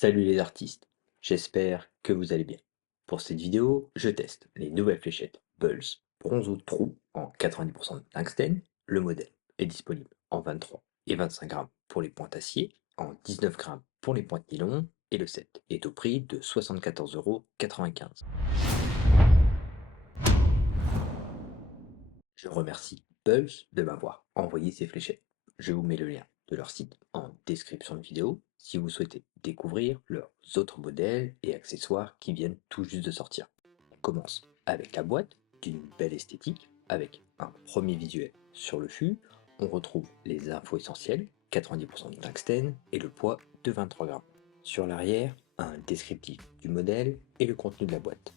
Salut les artistes, j'espère que vous allez bien. Pour cette vidéo, je teste les nouvelles fléchettes Pulse Bronzo True en 90% de tungstène. Le modèle est disponible en 23 et 25 grammes pour les pointes acier, en 19 grammes pour les pointes nylon et le set est au prix de 74,95 €. Je remercie Pulse de m'avoir envoyé ces fléchettes. Je vous mets le lien de leur site en description de vidéo si vous souhaitez découvrir leurs autres modèles et accessoires qui viennent tout juste de sortir. On commence avec la boîte d'une belle esthétique avec un premier visuel sur le fût. On retrouve les infos essentielles, 90% de tungstène et le poids de 23 grammes. Sur l'arrière, un descriptif du modèle et le contenu de la boîte.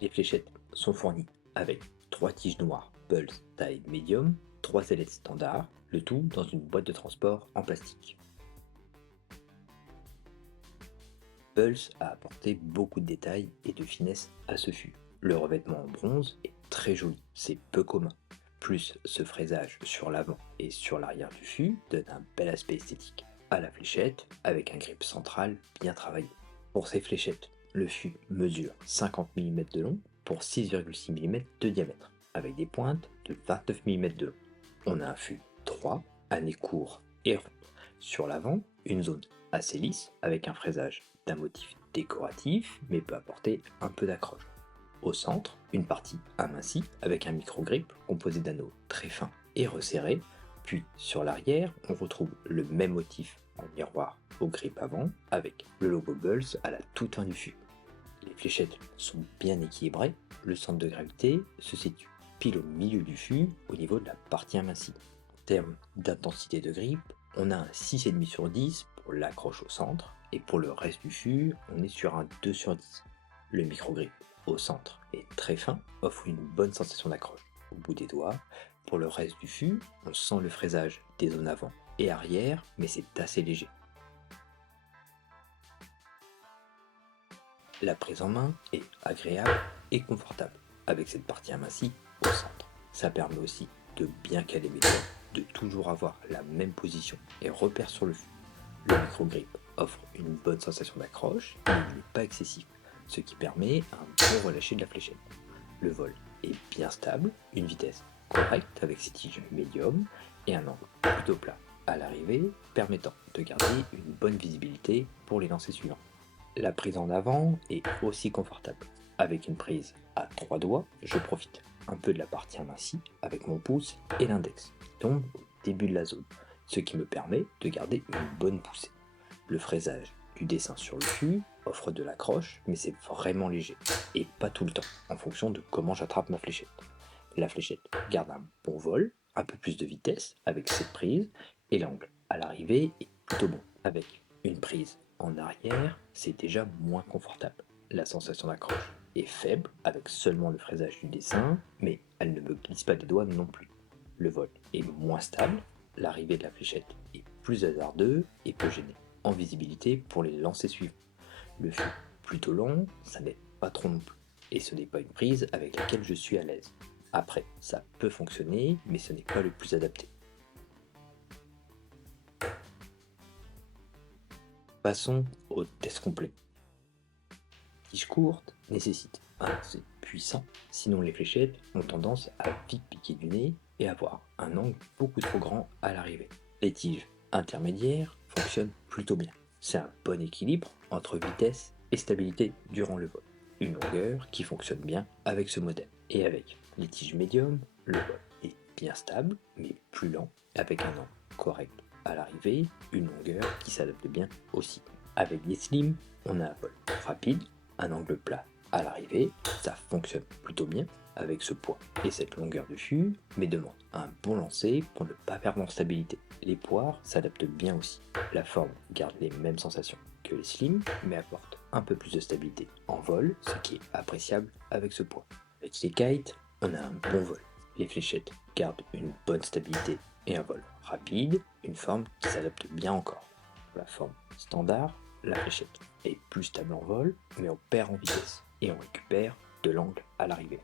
Les fléchettes sont fournies avec 3 tiges noires Pulse taille médium, 3 ailettes standard, le tout dans une boîte de transport en plastique. Pulse a apporté beaucoup de détails et de finesse à ce fût. Le revêtement en bronze est très joli, c'est peu commun. Plus ce fraisage sur l'avant et sur l'arrière du fût donne un bel aspect esthétique à la fléchette avec un grip central bien travaillé. Pour ces fléchettes, le fût mesure 50 mm de long pour 6,6 mm de diamètre, avec des pointes de 29 mm de long. On a un fût droit, à nez court et rond. Sur l'avant, une zone assez lisse avec un fraisage d'un motif décoratif mais peut apporter un peu d'accroche. Au centre, une partie amincie avec un micro-grip composé d'anneaux très fins et resserrés, puis sur l'arrière, on retrouve le même motif en miroir au grip avant avec le logo Pulse à la toute fin du fût. Les fléchettes sont bien équilibrées, le centre de gravité se situe pile au milieu du fût au niveau de la partie amincie. En termes d'intensité de grip, on a un 6,5 sur 10 pour l'accroche au centre et pour le reste du fût, on est sur un 2 sur 10. Le micro-grip au centre est très fin, offre une bonne sensation d'accroche au bout des doigts. Pour le reste du fût, on sent le fraisage des zones avant et arrière, mais c'est assez léger. La prise en main est agréable et confortable, avec cette partie amincie au centre. Ça permet aussi de bien caler mes doigts, de toujours avoir la même position et repère sur le fût. Le micro-grip offre une bonne sensation d'accroche, mais il n'est pas excessif, ce qui permet un bon relâché de la fléchette. Le vol est bien stable, une vitesse correcte avec ses tiges médium et un angle plutôt plat à l'arrivée, permettant de garder une bonne visibilité pour les lancers suivants. La prise en avant est aussi confortable. Avec une prise à 3 doigts, je profite un peu de la partie amincie avec mon pouce et l'index qui tombe au début de la zone, ce qui me permet de garder une bonne poussée. Le fraisage du dessin sur le fût offre de l'accroche, mais c'est vraiment léger, et pas tout le temps, en fonction de comment j'attrape ma fléchette. La fléchette garde un bon vol, un peu plus de vitesse avec cette prise, et l'angle à l'arrivée est plutôt bon. Avec une prise en arrière, c'est déjà moins confortable. La sensation d'accroche est faible avec seulement le fraisage du dessin, mais elle ne me glisse pas des doigts non plus. Le vol est moins stable, l'arrivée de la fléchette est plus hasardeux et peut gêner en visibilité pour les lancers suivants. Le fût plutôt long, ça n'aide pas trop non plus, et ce n'est pas une prise avec laquelle je suis à l'aise. Après, ça peut fonctionner, mais ce n'est pas le plus adapté. Passons au test complet. Tige courte nécessite un lancer puissant, sinon les fléchettes ont tendance à vite piquer du nez et avoir un angle beaucoup trop grand à l'arrivée. Les tiges intermédiaires fonctionnent plutôt bien. C'est un bon équilibre entre vitesse et stabilité durant le vol. Une longueur qui fonctionne bien avec ce modèle. Et avec les tiges médium, le vol est bien stable mais plus lent, avec un angle correct à l'arrivée, une longueur qui s'adapte bien aussi. Avec les slim, on a un vol rapide, un angle plat à l'arrivée, ça fonctionne plutôt bien avec ce poids et cette longueur de fût, mais demande un bon lancer pour ne pas perdre en stabilité. Les poires s'adaptent bien aussi. La forme garde les mêmes sensations que les slim, mais apporte un peu plus de stabilité en vol, ce qui est appréciable avec ce poids. Avec les kites, on a un bon vol. Les fléchettes gardent une bonne stabilité et un vol rapide, une forme qui s'adapte bien encore. Pour la forme standard, la fléchette est plus stable en vol, mais on perd en vitesse et on récupère de l'angle à l'arrivée.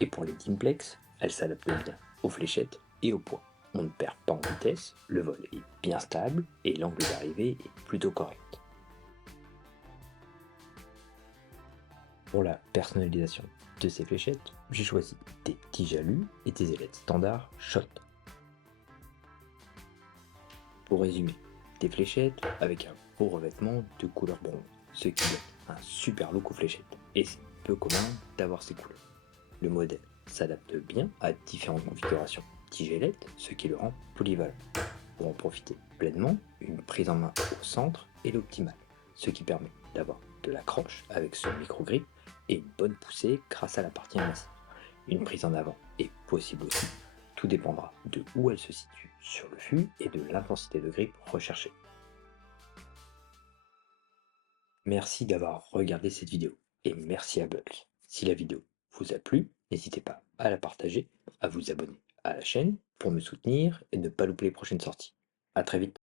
Et pour les Dimplex, elles s'adaptent bien aux fléchettes et au poids. On ne perd pas en vitesse, le vol est bien stable et l'angle d'arrivée est plutôt correct. Pour la personnalisation de ces fléchettes, j'ai choisi des petits jalus et des ailettes standards Schott. Pour résumer, des fléchettes avec un beau revêtement de couleur bronze, ce qui donne un super look aux fléchettes, et c'est peu commun d'avoir ces couleurs. Le modèle s'adapte bien à différentes configurations tigelettes, ce qui le rend polyvalent. Pour en profiter pleinement, une prise en main au centre est l'optimal, ce qui permet d'avoir de l'accroche avec son micro-grip et une bonne poussée grâce à la partie amincie. Une prise en avant est possible aussi, tout dépendra de où elle se situe sur le fût et de l'intensité de grip recherchée. Merci d'avoir regardé cette vidéo et merci à Bugs. Si la vidéo vous a plu, n'hésitez pas à la partager, à vous abonner à la chaîne pour me soutenir et ne pas louper les prochaines sorties. A très vite.